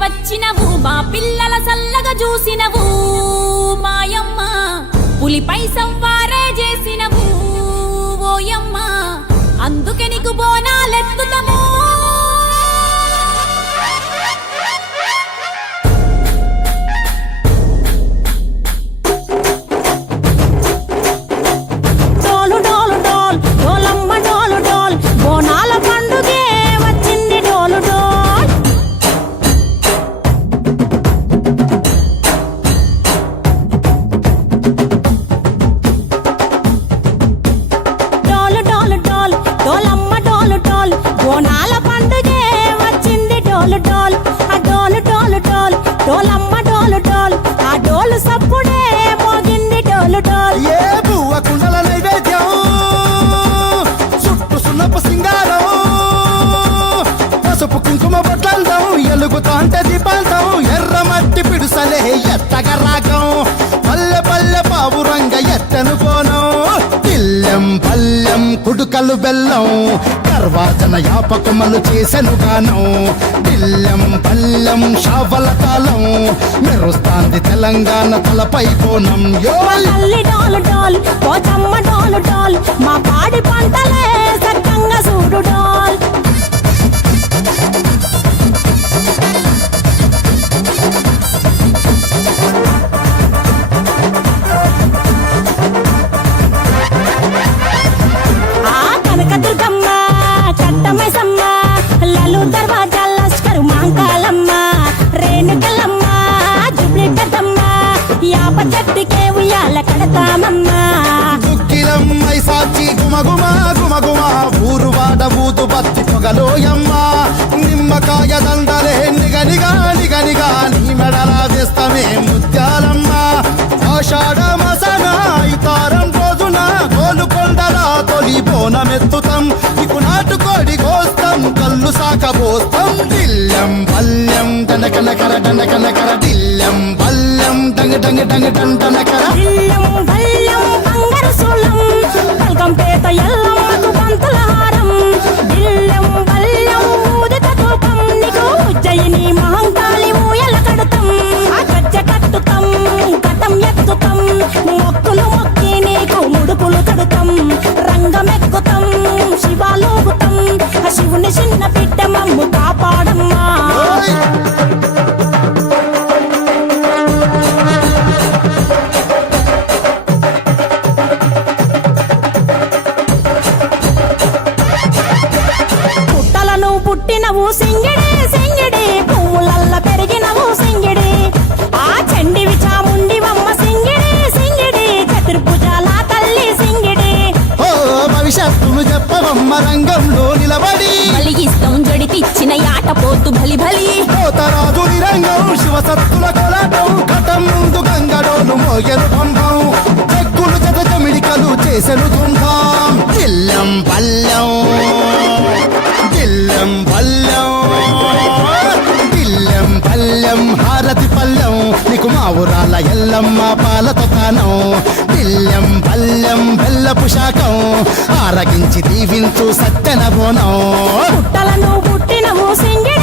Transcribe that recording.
వచ్చినవు మా పిల్లల సల్లగా చూసినవు మాయమ్మ పులిపై సవ్వారే చేసినవు ఓయమ్మ అందుకే నీకు బోనాలెత్తుతము ఎలుగుతాంటే దీపాలతో ఎర్రమట్టి పిడుసలే ఎత్తగ రాగం పల్లె పల్లె పావురంగ ఎత్తను పోనం తిల్లెం పల్లెం కుడుకలు బెల్లం కర్వాచన యాపకమలు చేసెను గానం తిల్లెం పల్లెం షావల తాళం మెరుస్తాంది తెలంగాణ తలపై కోణం మా పాడి పంటలే సక్కంగా చూడు డాల్ దుక్కిలమ్మై సాచి గుమగుమ గుమగుమ ఊరు వాడ ఊదు బత్తి పొగలోయమ్మ నిమ్మకాయ దండలే నిగనిగా నిగనిగా నీ మెడలా వేస్తమే ముత్యాలమ్మ ఆషాఢ మసన ఇతారం రోజున గోలుకొండలా తొలి బోనమెత్తుతాం నీకు నాటుకోడి కోస్తాం కళ్ళు సాకబోస్తాం దిల్లెం పల్లెం దండకనకర దండకనకర దిల్లెం పల్లెం డంగ డంగ డంగ డండనకర పేట ఎల్లమ్మకు పంతుల హారం దిల్లెం బల్లెం ఊదిత తూపం నీకు ఉజ్జయిని మహంకాళి ఊయల కడుతాం గజ్జ కట్టుతాం కటం ఎత్తుతాం మొక్కులు మొక్కి నీకు ముడుపులు కడుతాం రంగమెక్కుతాం శివాలోగుతాం శివుని చిన్న బిడ్డ మమ్ము కాపాడమ్మా పుట్టినవు సింగిడి సింగిడి పువ్వులల్ల పెరిగినవు సింగిడి ఆ చండివి చాముండివమ్మ సింగిడి సింగిడి చతుర్భుజాల తల్లి సింగిడి ఓ భవిష్యత్తును చెప్పవమ్మ రంగంలో నిలబడి కలిగిస్తాం జడితిచ్చిన యాట పోతు బలి బలి పోతరాజు రంగం శివసత్తుల కొలాటం ఘటం ముందు గంగడోలు మోగెను పంపం చెక్కులు జత జమిడికలు చేసెను తుంటాం దిల్లెం పల్లెం దిల్లెం పల్లెం దిల్లెం పల్లెం హారతి పల్లెం నీకు మా ఊరాల ఎల్లమ్మ పాలతో తానం దిల్లెం పల్లెం బెల్లపు శాఖం ఆరగించి దీవించు సత్తెన బోనం పుట్టలను పుట్టినవు సింగిడి